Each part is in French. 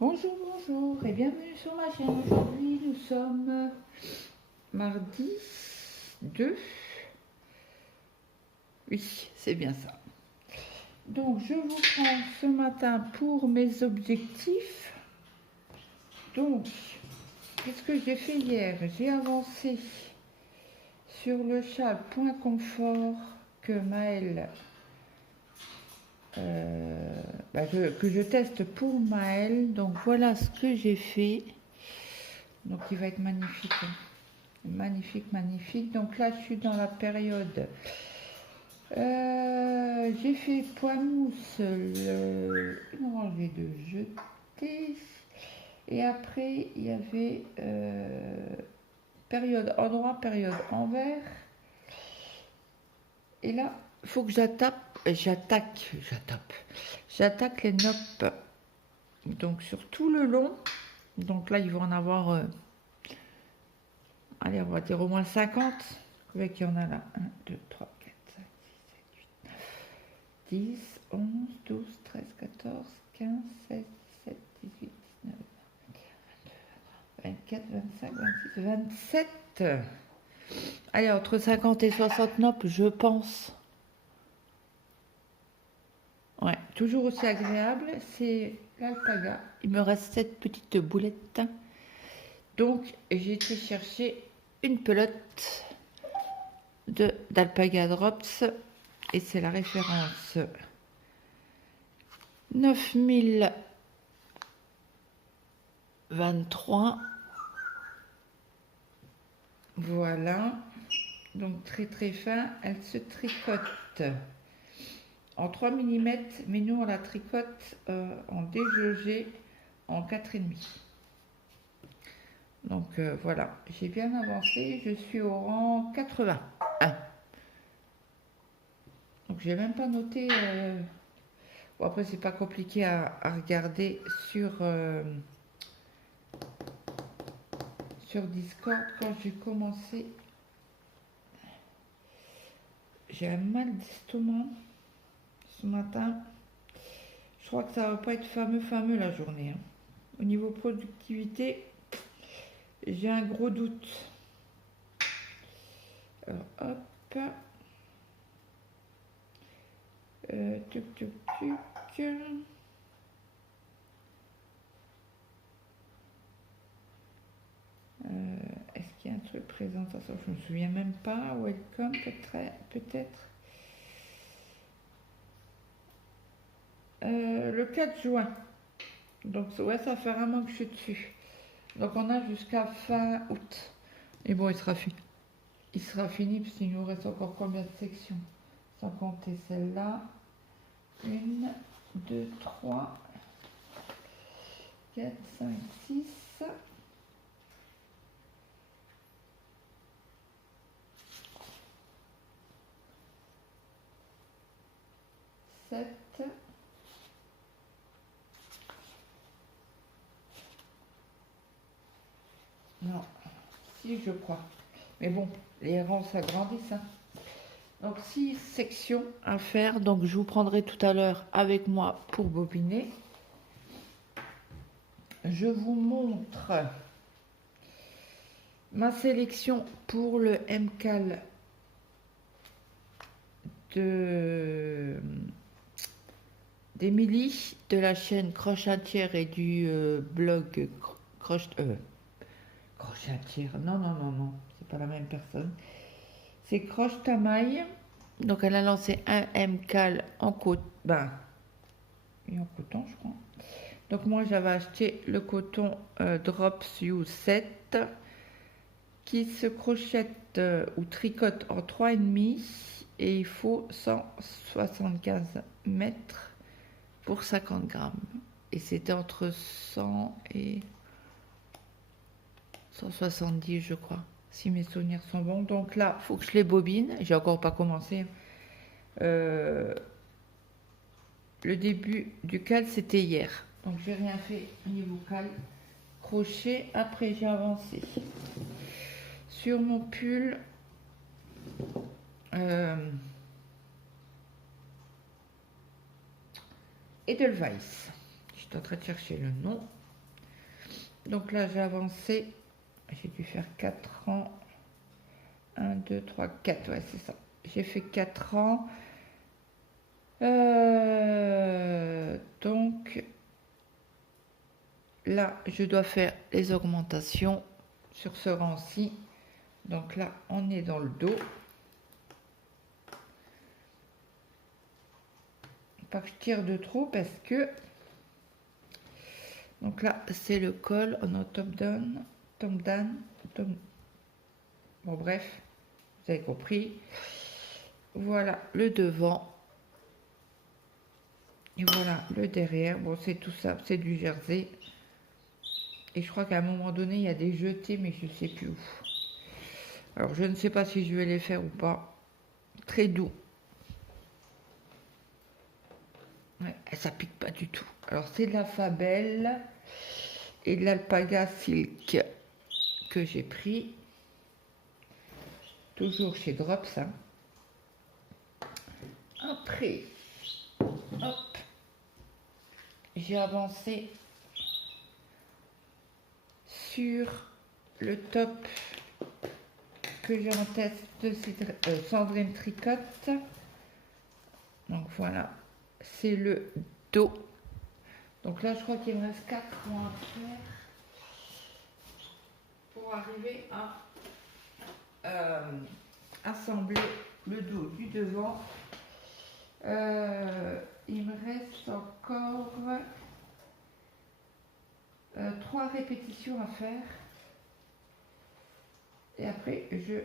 Bonjour, bonjour et bienvenue sur ma chaîne. Aujourd'hui, nous sommes mardi 2. Oui, c'est bien ça. Donc, je vous prends ce matin pour mes objectifs. Donc, qu'est-ce que j'ai fait hier? J'ai avancé sur le châle Point Confort que Maëlle, que je teste pour Maëlle. Donc, voilà ce que j'ai fait. Donc, il va être magnifique. Magnifique, magnifique. Donc là, je suis dans la période. J'ai fait poids mousse, le rangée de jeter. Et après, il y avait période endroit, période envers. Et là, il faut que j'attaque les noppes. Donc sur tout le long. Donc là, ils vont en avoir, allez, on va dire au moins 50. Avec, il y en a là. 1, 2, 3, 4, 5, 6, 7, 8, 10, 11, 12, 13, 14, 15, 16, 17, 18, 19, 24, 25, 26, 27. Allez, entre 50 et 60 noppes, je pense. Ouais, toujours aussi agréable. C'est l'alpaga. Il me reste 7 petites boulettes. Donc, j'ai été chercher une pelote d'alpaga drops. Et c'est la référence 9023. Voilà. Donc très très fin. Elle se tricote en 3 mm. Mais nous on la tricote en déjaugé en 4,5. Donc voilà. J'ai bien avancé. Je suis au rang 80. Donc j'ai même pas noté. Bon, après c'est pas compliqué à regarder sur Discord. Quand j'ai commencé, j'ai un mal d'estomac ce matin. Je crois que ça va pas être fameux la journée, hein. Au niveau productivité, j'ai un gros doute. Alors hop, tuc tuc tuc. Est-ce qu'il y a un truc présentation? Je me souviens même pas. Welcome peut-être. Le 4 juin. Donc ouais, ça fait un mois que je suis dessus. Donc on a jusqu'à fin août. Et bon, il sera fini. Il sera fini parce qu'il nous reste encore combien de sections? Sans compter celle-là. 1, 2, 3, 4, 5, 6. 7. Non, si je crois. Mais bon, les rangs s'agrandissent, hein. Donc 6 sections à faire. Donc je vous prendrai tout à l'heure avec moi pour bobiner. Je vous montre ma sélection pour le MCAL d'Émilie de la chaîne Crochetière et du blog Crochetière. Non, c'est pas la même personne. C'est Croche ta maille. Donc elle a lancé un MCAL en coton. Et en coton, je crois. Donc moi j'avais acheté le coton Drops U7 qui se crochette ou tricote en 3,5 et il faut 175 mètres pour 50 grammes. Et c'était entre 100 et 170 je crois, si mes souvenirs sont bons. Donc là, il faut que je les bobine. J'ai encore pas commencé. Le début du cal, c'était hier. Donc j'ai rien fait niveau cal. Crochet, après j'ai avancé. Sur mon pull, Edelweiss. Je suis en train de chercher le nom. Donc là, j'ai avancé. J'ai dû faire 4 ans. 1, 2, 3, 4. Ouais, c'est ça. J'ai fait 4 ans. Donc là, je dois faire les augmentations sur ce rang-ci. Donc là, on est dans le dos. Pas que je tire de trop parce que... Donc là, c'est le col. On a top down, top down, top... Bon, bref, vous avez compris. Voilà le devant. Et voilà le derrière. Bon, c'est tout ça, c'est du jersey. Et je crois qu'à un moment donné, il y a des jetés, mais je ne sais plus où. Alors, je ne sais pas si je vais les faire ou pas. Très doux. Ouais, ça pique pas du tout. Alors, c'est de la Fabelle et de l'Alpaga Silk que j'ai pris. Toujours chez Drops. Hein. Après, hop, j'ai avancé sur le top que j'ai en test de Sandrine Tricotte. Donc voilà, c'est le dos. Donc là, je crois qu'il me reste 4 points à faire pour arriver à assembler le dos du devant. Il me reste encore 3 répétitions à faire. Et après, je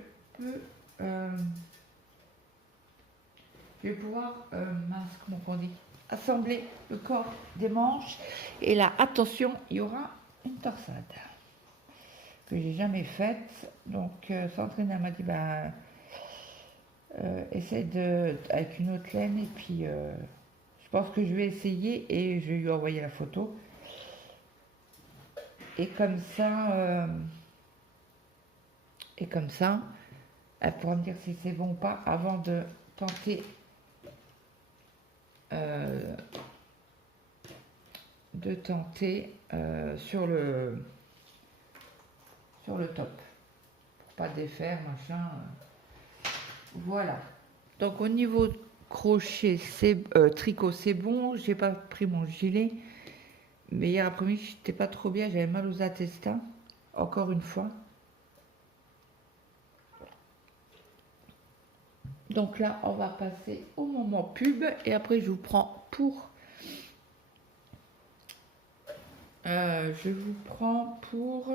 vais pouvoir, comment on dit, assembler le corps des manches. Et là, attention, il y aura une torsade que j'ai jamais faite. Donc, Sandrine m'a dit, essaie avec une autre laine. Et puis, je pense que je vais essayer et je vais lui envoyer la photo. Et comme ça, elle pourra me dire si c'est bon ou pas avant de tenter sur le top. Pour pas défaire, machin. Voilà. Donc au niveau crochet, tricot, c'est bon. J'ai pas pris mon gilet. Mais hier après-midi, j'étais pas trop bien. J'avais mal aux intestins. Encore une fois. Donc là, on va passer au moment pub. Et après, je vous prends pour... je vous prends pour...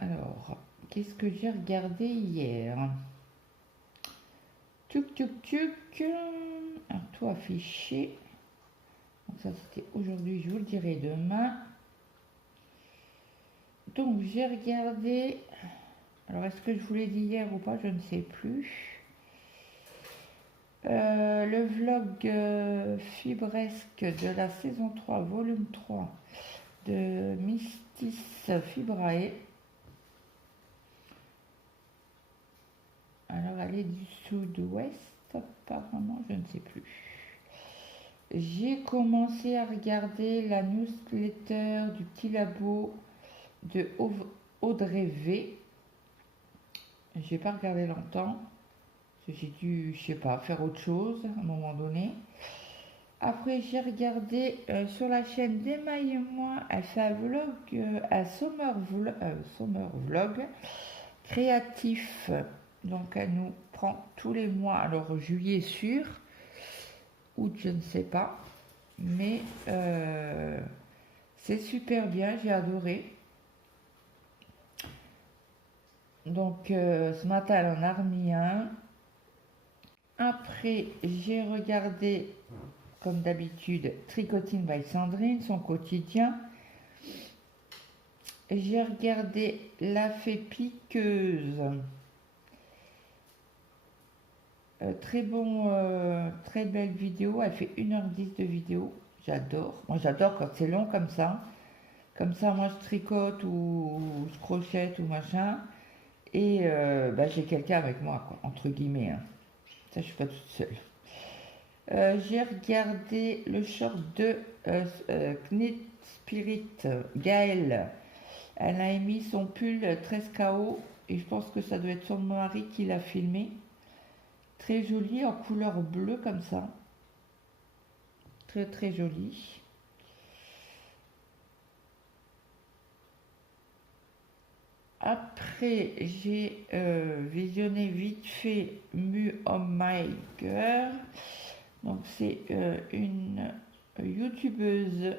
alors, qu'est-ce que j'ai regardé hier? Tuc, tuc, tuc. Un tout affiché. Donc ça, c'était aujourd'hui, je vous le dirai demain. Donc, j'ai regardé... Alors, est-ce que je vous l'ai dit hier ou pas? Je ne sais plus. Le vlog fibresque de la saison 3, volume 3 de Mystis Fibrae. Alors, elle est du sud-ouest, apparemment, je ne sais plus. J'ai commencé à regarder la newsletter du petit labo de Audrey V. Je n'ai pas regardé longtemps. J'ai dû, je sais pas, faire autre chose à un moment donné. Après, j'ai regardé sur la chaîne d'Emma et moi, elle fait un vlog, un summer vlog créatif. Donc, elle nous prend tous les mois, alors juillet sûr, août, je ne sais pas. Mais c'est super bien, j'ai adoré. Donc, ce matin, elle en a remis un. Après, j'ai regardé, comme d'habitude, Tricoting by Sandrine, son quotidien. J'ai regardé La Fée Piqueuse. Très belle vidéo. Elle fait 1h10 de vidéo. J'adore. Moi, j'adore quand c'est long comme ça. Comme ça, moi, je tricote ou je crochette ou machin. Et j'ai quelqu'un avec moi, quoi, entre guillemets, hein. Ça, je suis pas toute seule. J'ai regardé le short de Knit Spirit, Gaëlle. Elle a émis son pull 13KO et je pense que ça doit être son mari qui l'a filmé. Très joli, en couleur bleue comme ça. Très très joli. Après, j'ai visionné vite fait Mu Oh My Girl. Donc c'est une youtubeuse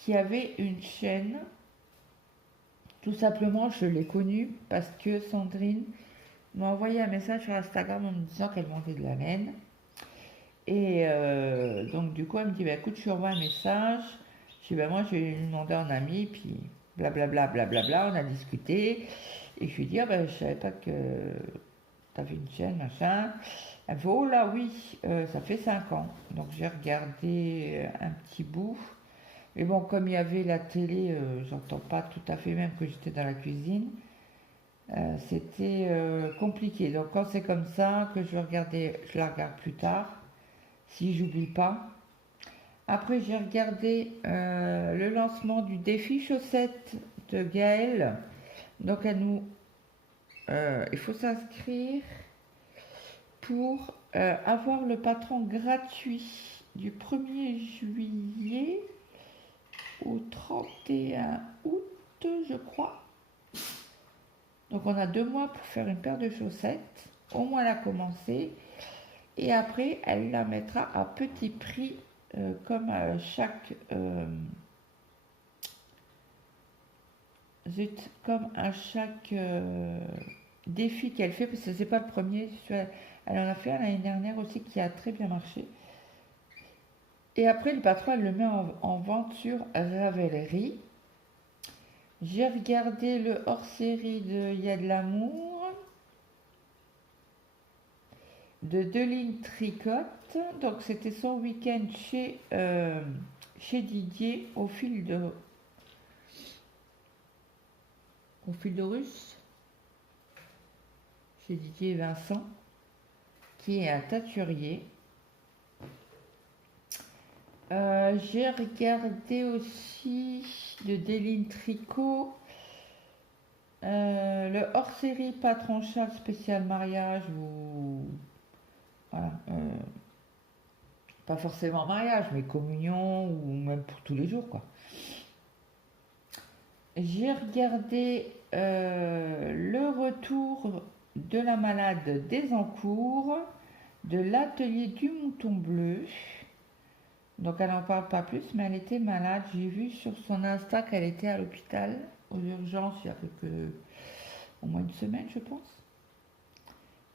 qui avait une chaîne. Tout simplement, je l'ai connue parce que Sandrine m'a envoyé un message sur Instagram en me disant qu'elle vendait de la laine. Et donc du coup, elle me dit, bah, écoute, je lui envoie un message. Je dis, bah, moi, je vais lui demander en ami, puis blablabla, blablabla, on a discuté. Et je lui dis, ah, bah, je savais pas que t'avais une chaîne, machin. Elle me fait, oh là, oui, ça fait 5 ans. Donc j'ai regardé un petit bout. Mais bon, comme il y avait la télé, j'entends pas tout à fait, même que j'étais dans la cuisine. C'était compliqué. Donc quand c'est comme ça que je la regarde plus tard, si j'oublie pas. Après j'ai regardé le lancement du défi chaussettes de Gaëlle. Donc il faut s'inscrire pour avoir le patron gratuit du 1er juillet au 31 août, je crois. Donc on a 2 mois pour faire une paire de chaussettes. Au moins elle a commencé. Et après, elle la mettra à petit prix, comme à chaque défi qu'elle fait, parce que c'est pas le premier. Elle en a fait un l'année dernière aussi qui a très bien marché. Et après, le patron, elle le met en vente sur Ravelry. J'ai regardé le hors-série de Il y a de l'amour, de Deline Tricotte. Donc c'était son week-end chez Didier au fil de russe, chez Didier et Vincent, qui est un teinturier. J'ai regardé aussi de Deline Tricot le hors-série Patron Charles spécial mariage ou voilà, pas forcément mariage mais communion ou même pour tous les jours quoi. J'ai regardé le retour de la malade des encours de l'atelier du mouton bleu. Donc elle n'en parle pas plus, mais elle était malade. J'ai vu sur son Insta qu'elle était à l'hôpital, aux urgences, il y a au moins une semaine, je pense.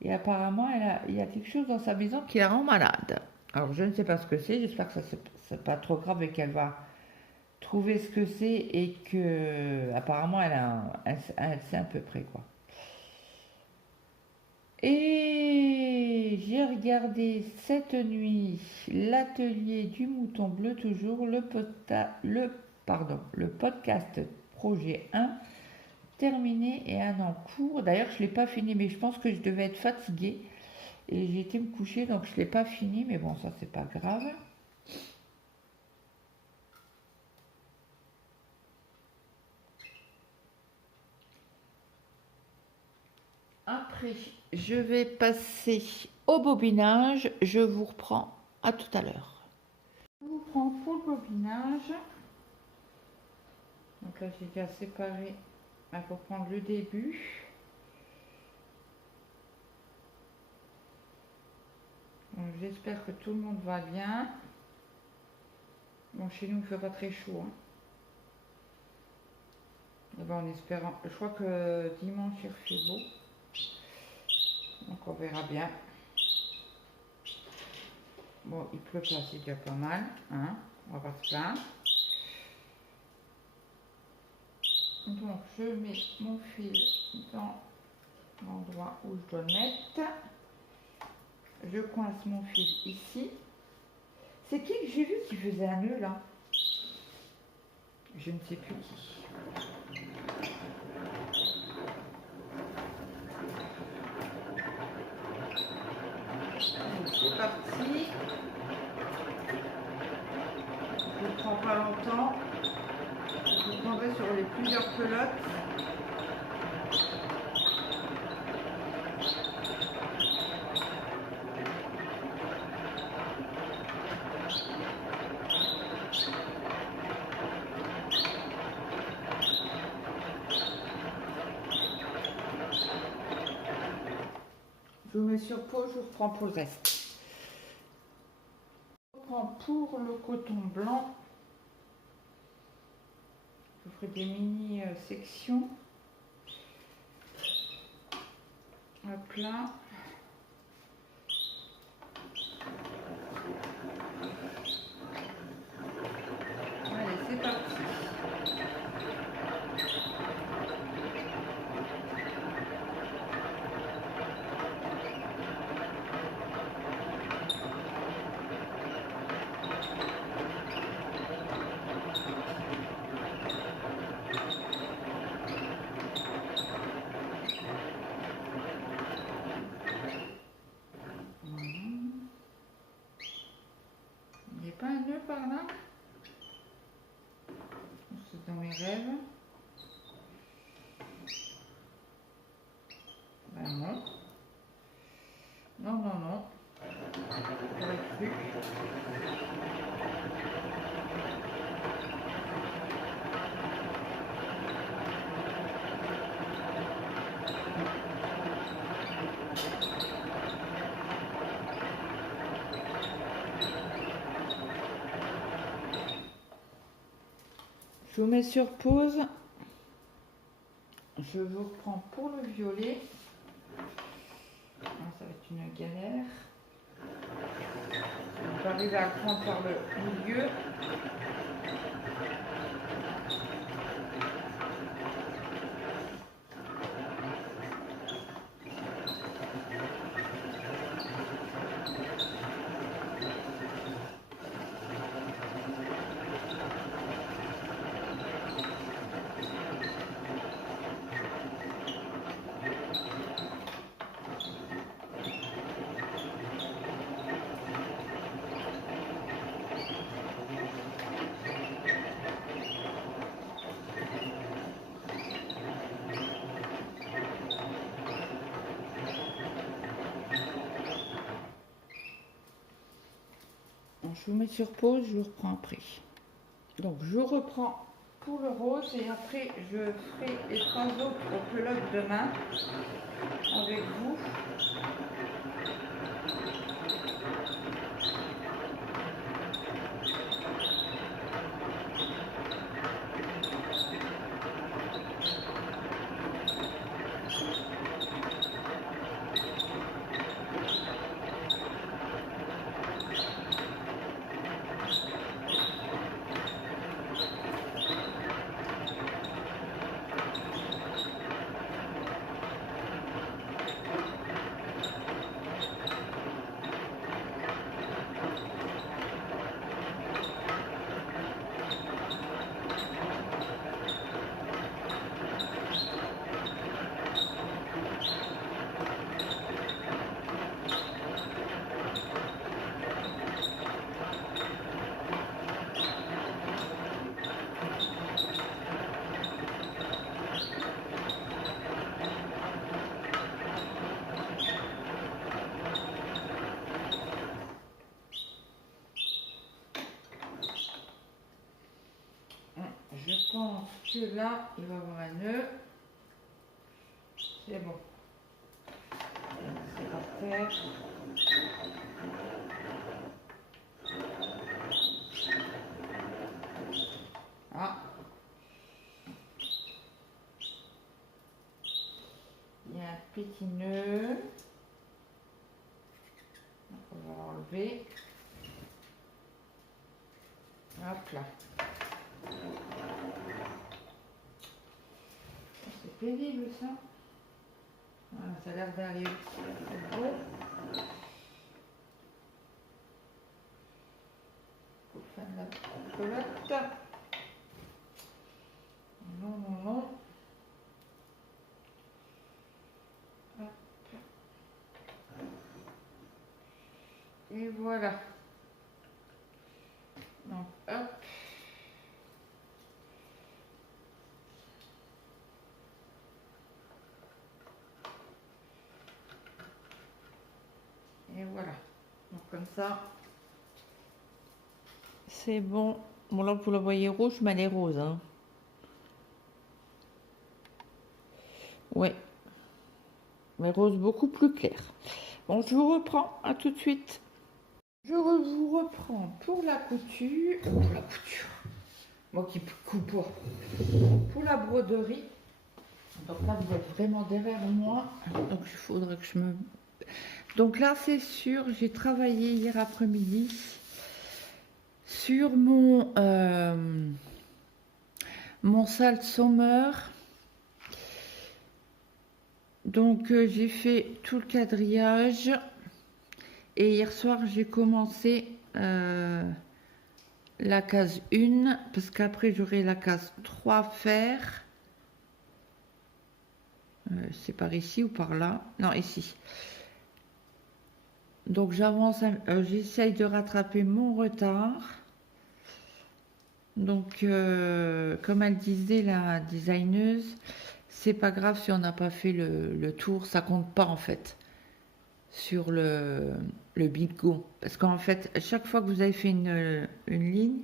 Et apparemment, il y a quelque chose dans sa maison qui la rend malade. Alors je ne sais pas ce que c'est, j'espère que c'est pas trop grave et qu'elle va trouver ce que c'est et que apparemment elle sait à peu près quoi. Et j'ai regardé cette nuit l'atelier du mouton bleu, toujours le podcast projet 1 terminé et un en cours. D'ailleurs je ne l'ai pas fini mais je pense que je devais être fatiguée et j'ai été me coucher donc je ne l'ai pas fini mais bon ça c'est pas grave. Après, je vais passer au bobinage. Je vous reprends à tout à l'heure. Je vous prends pour le bobinage. Donc là, j'ai déjà séparé pour prendre le début. J'espère que tout le monde va bien. Bon, chez nous, il ne fait pas très chaud. Hein. En espérant. Je crois que dimanche, il fait beau. Donc on verra bien. Bon, il pleut pas, c'est déjà pas mal, hein, on va pas se plaindre. Donc je mets mon fil dans l'endroit où je dois le mettre. Je coince mon fil ici. C'est qui que j'ai vu qui faisait un nœud là? Je ne sais plus qui. C'est parti. Je ne prends pas longtemps. Je prendrai sur les plusieurs pelotes. Je mets sur pause, je reprends pour le reste. Je reprends pour le coton blanc. Je ferai des mini sections. Hop là. Allez, c'est parti. Il n'y a pas un nœud par là? C'est dans mes rêves. Ben non. Non, non, non. J'aurais cru. Je vous mets sur pause. Je vous reprends pour le violet. Ah, ça va être une galère. Je vais arriver à le prendre par le milieu. Je vous mets sur pause, je vous reprends après. Donc je reprends pour le rose et après je ferai les 3 autres pelotes demain avec vous. Je pense que là, il va y avoir un nœud. C'est bon. C'est par terre. Ah. Il y a un petit nœud. On va l'enlever. Hop là. C'est pénible ça. Voilà, ça a l'air d'aller aussi. Bon. Pour faire la pelote. Non, non, non. Hop. Et voilà. Donc, hop. Et voilà. Donc, comme ça, c'est bon. Bon, là, vous la voyez rouge, mais elle est rose. Hein. Ouais. Mais rose beaucoup plus clair. Bon, je vous reprends. À tout de suite. Je vous reprends pour la couture. Pour la couture. Moi qui coupe pour la broderie. Donc là, vous êtes vraiment derrière moi. Donc il faudrait que je me... Donc là, c'est sûr, j'ai travaillé hier après-midi sur mon sale sommer. Donc j'ai fait tout le quadrillage. Et hier soir, j'ai commencé la case 1, parce qu'après, j'aurai la case 3 faire. C'est par ici ou par là? Non, ici. Donc j'avance, j'essaye de rattraper mon retard. Donc, comme elle disait, la designeuse, c'est pas grave si on n'a pas fait le tour, ça compte pas en fait sur le bingo. Parce qu'en fait, à chaque fois que vous avez fait une ligne,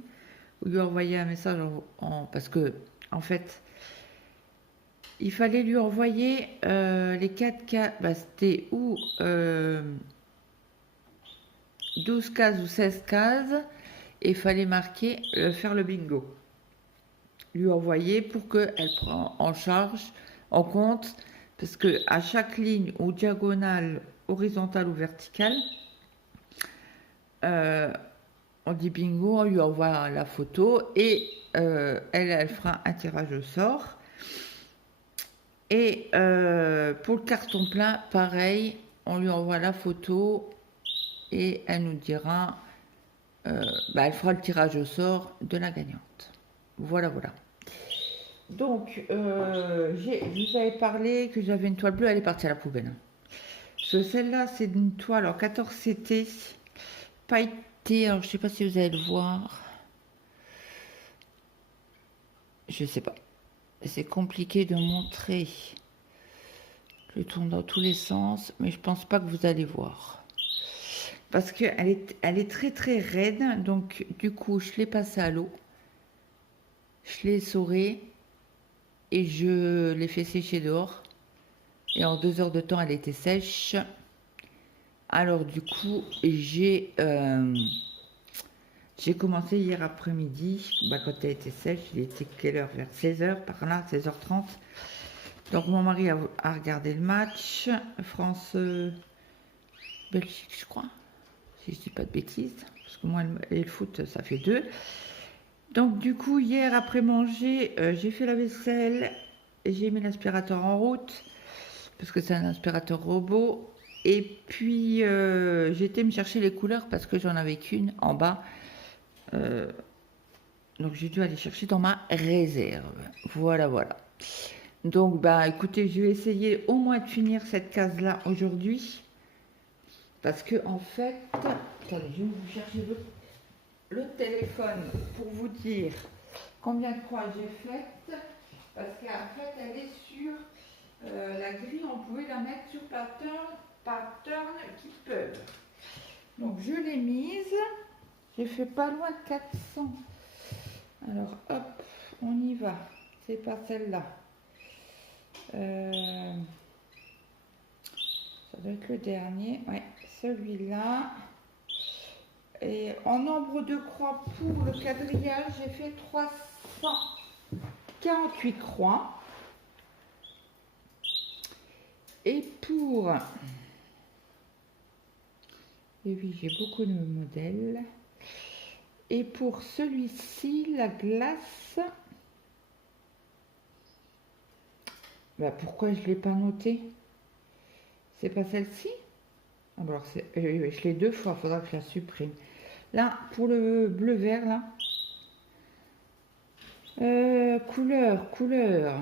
vous lui envoyez un message parce que, en fait, il fallait lui envoyer les 4 cases, bah, c'était ou 12 cases ou 16 cases, et il fallait marquer, faire le bingo. Lui envoyer pour qu'elle prenne en charge, en compte, parce que à chaque ligne ou diagonale, horizontale ou verticale, on dit bingo, on lui envoie la photo et elle fera un tirage au sort. Et pour le carton plein, pareil, on lui envoie la photo et elle nous dira, elle fera le tirage au sort de la gagnante. Voilà, voilà. Donc, je vous avais parlé que j'avais une toile bleue, elle est partie à la poubelle. Celle-là, c'est une toile en 14 CT, pailletée, alors je ne sais pas si vous allez le voir. Je ne sais pas. C'est compliqué de montrer. Je tourne dans tous les sens, mais je pense pas que vous allez voir. Parce qu'elle est très très raide, donc du coup, je l'ai passée à l'eau. Je l'ai essorée et je l'ai fait sécher dehors. Et en 2 heures de temps, elle était sèche. Alors du coup, j'ai commencé hier après-midi. Quand elle était sèche, il était quelle heure? Vers 16h, par là, 16h30. Donc mon mari a regardé le match. France-Belgique, je crois. Si je dis pas de bêtises. Parce que moi et le foot, ça fait 2. Donc du coup, hier après manger, j'ai fait la vaisselle. J'ai mis l'aspirateur en route. Parce que c'est un aspirateur robot. Et puis, j'ai été me chercher les couleurs parce que j'en avais qu'une en bas. Donc, j'ai dû aller chercher dans ma réserve. Voilà, voilà. Donc, écoutez, je vais essayer au moins de finir cette case-là aujourd'hui. Parce que, en fait... Attendez, je vais vous chercher le téléphone pour vous dire combien de croix j'ai faites. Parce qu'en fait, elle est sur la grille, on pouvait la mettre sur pattern keeper. Donc je l'ai mise, j'ai fait pas loin de 400. Alors hop, on y va. C'est pas celle-là. Ça doit être le dernier. Ouais, celui-là. Et en nombre de croix pour le quadrillage, j'ai fait 348 croix. Et pour... Et oui, j'ai beaucoup de modèles. Et pour celui-ci, la glace... Bah, pourquoi je ne l'ai pas noté? C'est pas celle-ci? Alors, je l'ai deux fois, il faudra que je la supprime. Là, pour le bleu-vert, là. Couleur.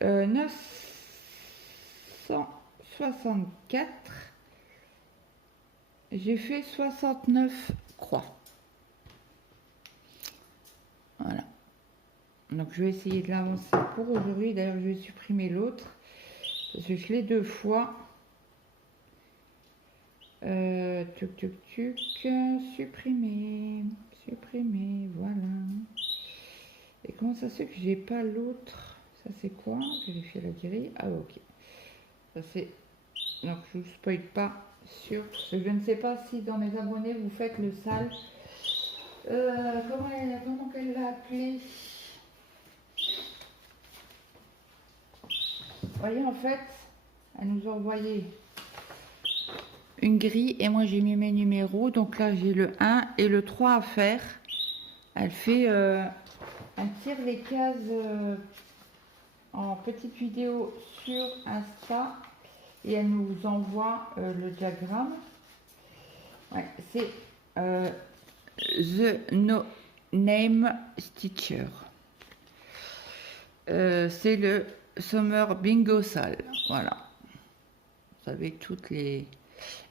964. J'ai fait 69 croix. Voilà. Donc je vais essayer de l'avancer pour aujourd'hui. D'ailleurs, je vais supprimer l'autre. Parce que je l'ai deux fois. Supprimer. Voilà. Et comment ça se fait que j'ai pas l'autre? Ça c'est quoi? Vérifier la grille. Ah ok. Ça c'est... Donc je vous spoil pas sur... Je ne sais pas si dans mes abonnés vous faites le sale. Comment qu'elle l'a appelé? Vous voyez, en fait, elle nous a envoyé une grille et moi j'ai mis mes numéros. Donc là j'ai le 1 et le 3 à faire. Elle fait... elle tire les cases en petite vidéo sur Insta et elle nous envoie le diagramme. Ouais, c'est The No Name Stitcher. C'est le Summer Bingo Sale. Voilà. Vous savez toutes les...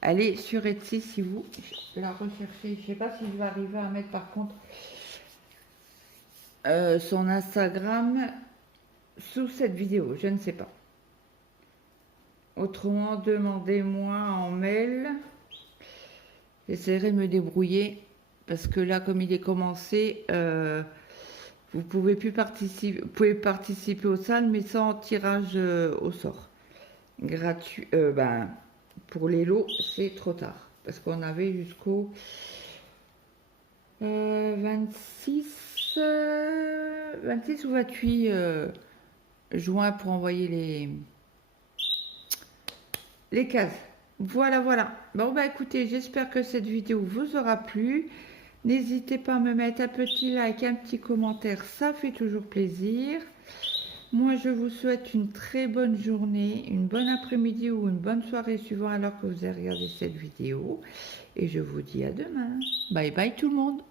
Allez sur Etsy si vous la recherchez. Je sais pas si je vais arriver à mettre par contre son Instagram sous cette vidéo. Je ne sais pas. Autrement, demandez-moi en mail. J'essaierai de me débrouiller. Parce que là, comme il est commencé, vous pouvez participer au salles, mais sans tirage au sort. Gratuit. Pour les lots, c'est trop tard. Parce qu'on avait jusqu'au 26 ou 28 juin pour envoyer les cases. Voilà. Bon, bah écoutez, j'espère que cette vidéo vous aura plu. N'hésitez pas à me mettre un petit like, un petit commentaire, ça fait toujours plaisir. Moi, je vous souhaite une très bonne journée, une bonne après-midi ou une bonne soirée suivant à l'heure que vous avez regardé cette vidéo. Et je vous dis à demain. Bye bye tout le monde.